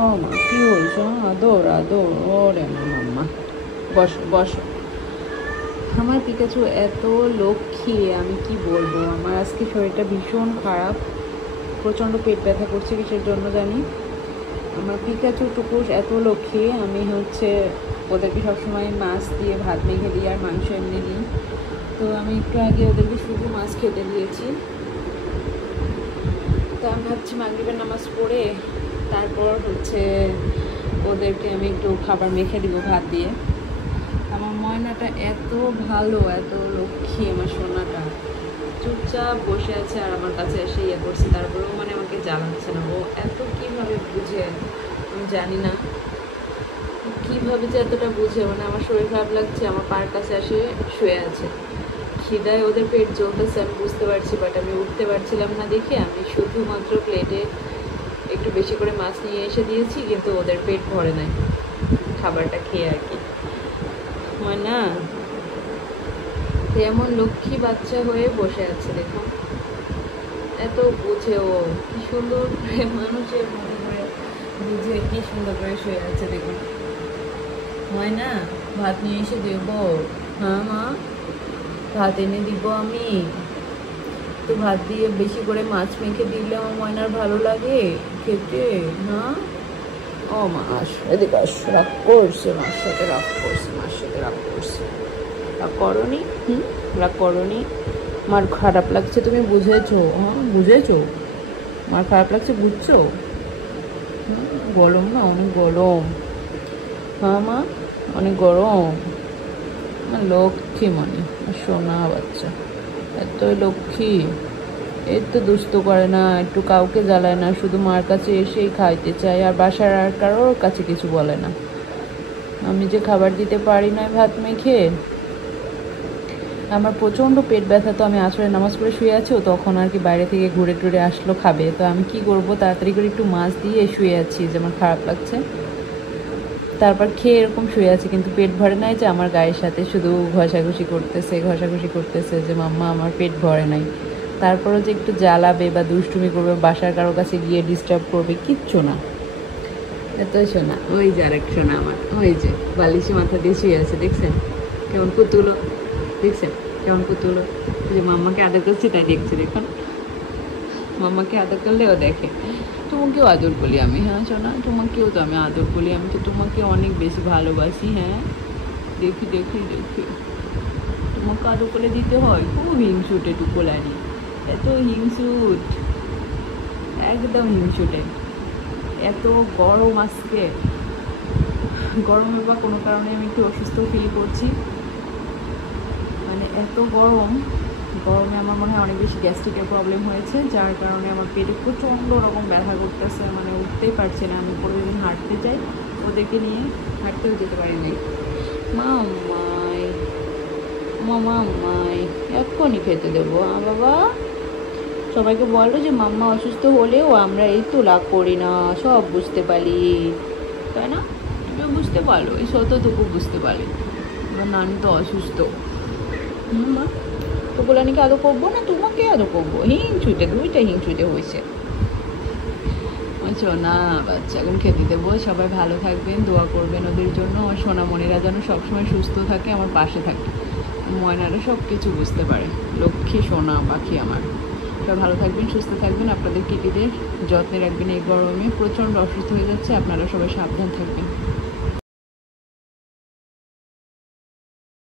ও মা, কি হয়েছে? আদর আদর, ওরে মা, মাম্মা বসো বসো। আমার পিকাচু এত লক্ষ্মী, আমি কি বলবো। আমার আজকে শরীরটা ভীষণ খারাপ, প্রচণ্ড পেট ব্যথা করছে, কিসের জন্য জানি। আমার পিকাচু টুকুস এত লক্ষ্মী, আমি ওদেরকে সবসময় মাছ দিয়ে ভাত মেখে দিই আর মাংস এমনি দিই। তো আমি একটু আগে ওদেরকে শুধু মাছ খেতে দিয়েছি। তো আমি ভাবছি মাগরিবের নামাজ পড়ে তারপর ওদেরকে আমি একটু খাবার মেখে দিব ভাত দিয়ে। আমার ময়নাটা এত ভালো, এত লক্ষ্মী, আমার সোনাটা চুপচাপ বসে আছে আর আমার কাছে এসে ইয়ে করছে, তারপরেও আমাকে জ্বালাচ্ছে না। ও এত কীভাবে বুঝে আমি জানি না, কীভাবে যে এতটা বুঝে। আমার শরীর খারাপ লাগছে, আমার পায়ের কাছে এসে শুয়ে আছে। খিদায় ওদের পেট জ্বলতেছে আমি বুঝতে পারছি, বাট আমি উঠতে পারছিলাম না দেখে আমি শুধুমাত্র প্লেটে একটু বেশি করে মাছ নিয়ে এসে দিয়েছি, কিন্তু ওদের পেট ভরে নাই খাবারটা খেয়ে আর কি। না, এমন লক্ষ্মী বাচ্চা হয়ে বসে আছে দেখুন, এত বুঝে ও, কি সুন্দর করে মানুষের মনে করে বুঝে কি সুন্দর করে শুয়ে আছে দেখুন। ময়না, ভাত নিয়ে এসে দেব? হ্যাঁ মা, ভাত এনে দিব আমি তো। ভাত দিয়ে বেশি করে মাছ মেখে দিলে আমার ময়নার ভালো লাগে খেতে। হ্যাঁ ও মা, আস এদিকে আস। রাগ করছে মার সাথে, রাগ করছে মার সাথে, রাগ করছে। রাগ করনি? রাগ করনি? মার খারাপ লাগছে তুমি বুঝেছো? হ্যাঁ বুঝেছো, মার খারাপ লাগছে বুঝছো? গরম না, অনেক গরম। হ্যাঁ মা, অনেক গরম। লক্ষ্মী সোনা বাচ্চা, এতই লক্ষ্মী। এর তো দুস্থ করে না, একটু কাউকে জ্বালায় না, শুধু মার কাছে এসেই খাইতে চায়, আর বাসার আর কারোর কাছে কিছু বলে না। আমি যে খাবার দিতে পারি না ভাত মেখে, আমার প্রচণ্ড পেট ব্যথা। তো আমি আসরে নামাজ পড়ে শুয়ে আছি, তখন আর কি বাইরে থেকে ঘুরে টুরে আসলো খাবে। তো আমি কি করব, তাড়াতাড়ি করে একটু মাছ দিয়ে শুয়ে আছি যে আমার খারাপ লাগছে। তারপর খেয়ে এরকম শুয়ে আছে, কিন্তু পেট ভরে নাই, যে আমার গায়ের সাথে শুধু ঘষাঘষি করতেছে যে মাম্মা আমার পেট ভরে নাই। তারপরও যে একটু জ্বালাবে বা দুষ্টুমি করবে, বাসার কারো কাছে গিয়ে ডিস্টার্ব করবে, কিচ্ছু না। এত শোনা, ওই যে আরেক শোনা আমার, ওই যে বালিশে মাথা দিয়ে শুয়ে আছে, দেখছেন কেমন পুতুলো? দেখছেন কেমন পুতুলো? যে মাম্মাকে আদর করছে তাই দেখছে, দেখুন মাম্মাকে আদর করলেও দেখে। তোমাকেও আদর করি আমি, হ্যাঁ সোনা, তোমাকেও তো আমি আদর করি, আমি তো তোমাকে অনেক বেশি ভালোবাসি। হ্যাঁ দেখি দেখি দেখি, তোমাকে আদর করে দিতে হয়। খুব হিংসুট একটু কোলারি, এত হিংসুট, একদম হিংসুটে। এত গরম আজকে, গরমে বা কোনো কারণে আমি একটু অসুস্থ ফিল করছি। এত গরমে আমার মনে হয় অনেক বেশি গ্যাস্ট্রিকের প্রবলেম হয়েছে, যার কারণে আমার পেটে প্রচণ্ড রকম ব্যথা করতেছে, উঠতেই পারছি না। আমি পরে দিন হাঁটতে যাই ওদেরকে নিয়ে, হাঁটতেও যেতে পারিনি। মাম্মাই মাম্মাই এক্ষুনি খেতে দেবো বাবা। সবাইকে বলো যে মাম্মা অসুস্থ হলেও আমরা এই তো রাগ করি না, সব বুঝতে পারি, তাই না? তুমি বুঝতে পারো, এই শতটুকু বুঝতে পারি। আমার নানি তো অসুস্থ। মা, তো গোলানিকে আদর করবো না তোমাকে আদর করবো? হিংছুটে, দুইটা হিংছুটে হয়েছে। সোনা বাচ্চা, এখন খেতে দেবো। সবাই ভালো থাকবেন, দোয়া করবেন ওদের জন্য। আমার সোনামণিরা যেন সবসময় সুস্থ থাকে, আমার পাশে থাকে। ময়নারা সব কিছু বুঝতে পারে, লক্ষ্মী সোনা পাখি আমার। সবাই ভালো থাকবেন, সুস্থ থাকবেন, আপনাদের কিটিদের যত্নে রাখবেন। এই গরমে প্রচণ্ড অসুস্থ হয়ে যাচ্ছে, আপনারা সবাই সাবধান থাকবেন।